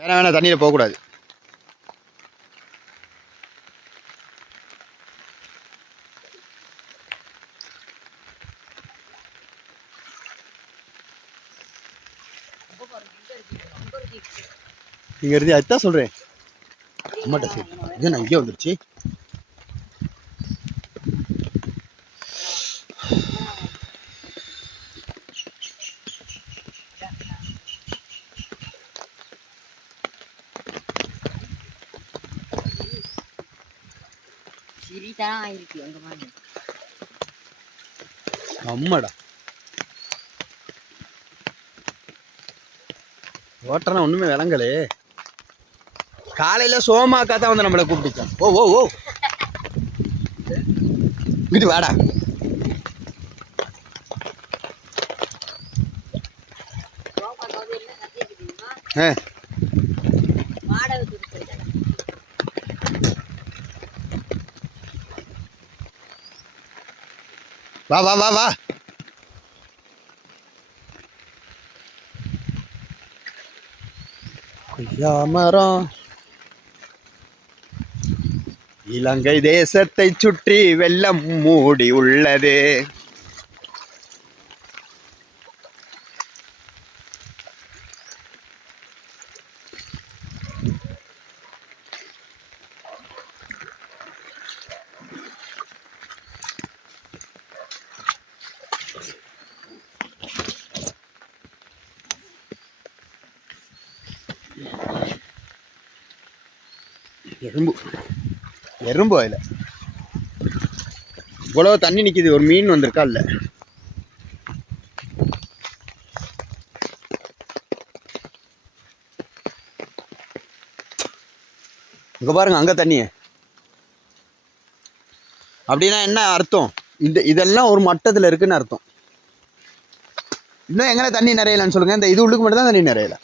வேணாம் வேணாம் தண்ணியில் போகக்கூடாது. இங்கே இருந்து அதுதான் சொல்கிறேன் அம்மாட்ட சரி ஏன்னா இங்கே வந்துருச்சு. சிறிதான் ஆயிருக்கு அங்க மாதிரி அம்மாடா. ஓட்டுறனா ஒண்ணுமே விளங்கலே. காலையில சோமாக்கா தான் வந்து நம்மளை கூப்பிட்டுச்சான் ஓ ஓ ஓ. இங்கிட்டு வாடா. ஆ. வா வா வா வா. கொய்யா மரம். இலங்கை தேசத்தை சுற்றி வெள்ளம் மூடி உள்ளது. எறும்பு. எறும்பு அதில் இவ்வளோ தண்ணி நிற்கிது ஒரு மீன் வந்திருக்கா இல்லை? இங்கே பாருங்க அங்கே தண்ணி. அப்படின்னா என்ன அர்த்தம்? இந்த இதெல்லாம் ஒரு மட்டத்தில் இருக்குன்னு அர்த்தம். இன்னும் எங்கே தண்ணி நிறையலன்னு சொல்லுங்கள் இந்த இது உள்ளுக்கு மட்டும் தான் தண்ணி நிறையலை.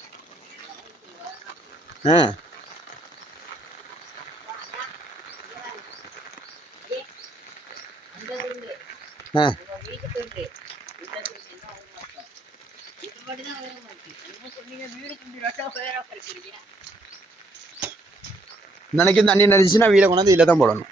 ஆ. நினைக்கிற தண்ணி நினைச்சுன்னா வீடை கொண்டாந்து இதில் தான் போடணும்.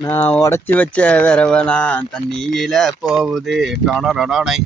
நான் உடச்சி வச்ச விரவலாம் தண்ணியில போகுது டொடொடொடொடை.